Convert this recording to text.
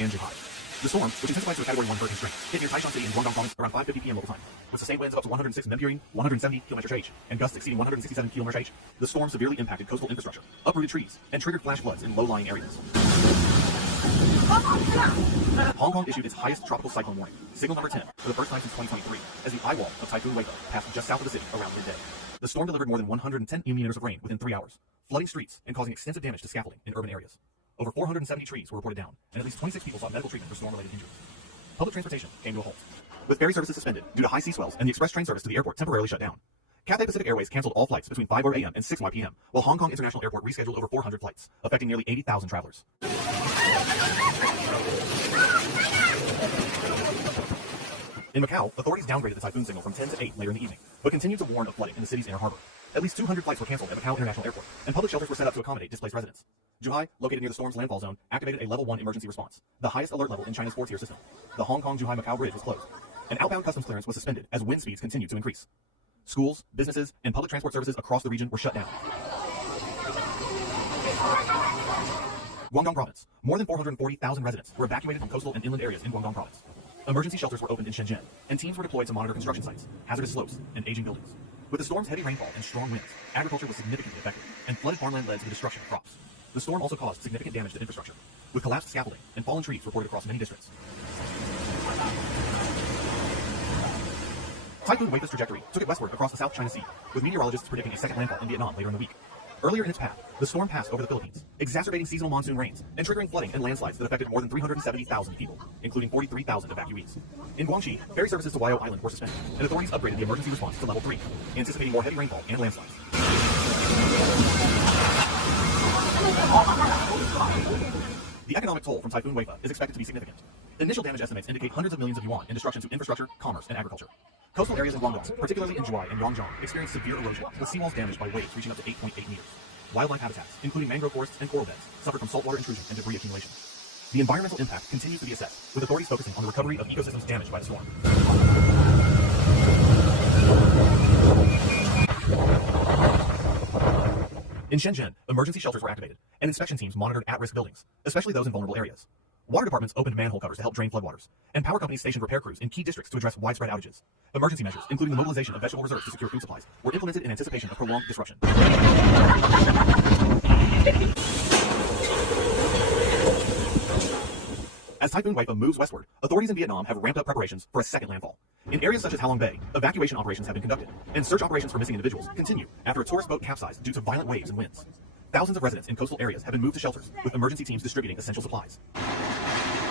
and Zhuhai. The storm, which intensified to a Category 1 hurricane strength, hit near Taishan City in Guangdong Province around 5:50 p.m. local time. With sustained winds of up to 106 mph, 170 km/h, and gusts exceeding 167 km/h, the storm severely impacted coastal infrastructure, uprooted trees, and triggered flash floods in low-lying areas. Hong Kong issued its highest tropical cyclone warning, signal number 10, for the first time since 2023, as the eye wall of Typhoon Weipha passed just south of the city around midday. The storm delivered more than 110 mm of rain within 3 hours, flooding streets and causing extensive damage to scaffolding in urban areas. Over 470 trees were reported down, and at least 26 people sought medical treatment for storm-related injuries. Public transportation came to a halt, with ferry services suspended due to high sea swells and the express train service to the airport temporarily shut down. Cathay Pacific Airways canceled all flights between 5 a.m. and 6 p.m., while Hong Kong International Airport rescheduled over 400 flights, affecting nearly 80,000 travelers. In Macau, authorities downgraded the typhoon signal from 10 to 8 later in the evening, but continued to warn of flooding in the city's inner harbor. At least 200 flights were canceled at Macau International Airport, and public shelters were set up to accommodate displaced residents. Zhuhai, located near the storm's landfall zone, activated a Level 1 emergency response, the highest alert level in China's 4-tier system. The Hong Kong-Zhuhai-Macau bridge was closed. An outbound customs clearance was suspended as wind speeds continued to increase. Schools, businesses, and public transport services across the region were shut down. Guangdong Province. More than 440,000 residents were evacuated from coastal and inland areas in Guangdong Province. Emergency shelters were opened in Shenzhen, and teams were deployed to monitor construction sites, hazardous slopes, and aging buildings. With the storm's heavy rainfall and strong winds, agriculture was significantly affected, and flooded farmland led to the destruction of crops. The storm also caused significant damage to infrastructure, with collapsed scaffolding and fallen trees reported across many districts. Typhoon Weipha's trajectory took it westward across the South China Sea, with meteorologists predicting a second landfall in Vietnam later in the week. Earlier in its path, the storm passed over the Philippines, exacerbating seasonal monsoon rains and triggering flooding and landslides that affected more than 370,000 people, including 43,000 evacuees. In Guangxi, ferry services to Waiao Island were suspended, and authorities upgraded the emergency response to Level 3, anticipating more heavy rainfall and landslides. The economic toll from Typhoon Weipha is expected to be significant. Initial damage estimates indicate hundreds of millions of yuan in destruction to infrastructure, commerce, and agriculture. Coastal areas in Guangdong, particularly in Zhuhai and Yongzhong, experienced severe erosion, with seawalls damaged by waves reaching up to 8.8 meters. Wildlife habitats, including mangrove forests and coral beds, suffered from saltwater intrusion and debris accumulation. The environmental impact continues to be assessed, with authorities focusing on the recovery of ecosystems damaged by the storm. In Shenzhen, emergency shelters were activated, and inspection teams monitored at-risk buildings, especially those in vulnerable areas. Water departments opened manhole covers to help drain floodwaters, and power companies stationed repair crews in key districts to address widespread outages. Emergency measures, including the mobilization of vegetable reserves to secure food supplies, were implemented in anticipation of prolonged disruption. As Typhoon Weipha moves westward, authorities in Vietnam have ramped up preparations for a second landfall. In areas such as Halong Bay, evacuation operations have been conducted, and search operations for missing individuals continue after a tourist boat capsized due to violent waves and winds. Thousands of residents in coastal areas have been moved to shelters, with emergency teams distributing essential supplies.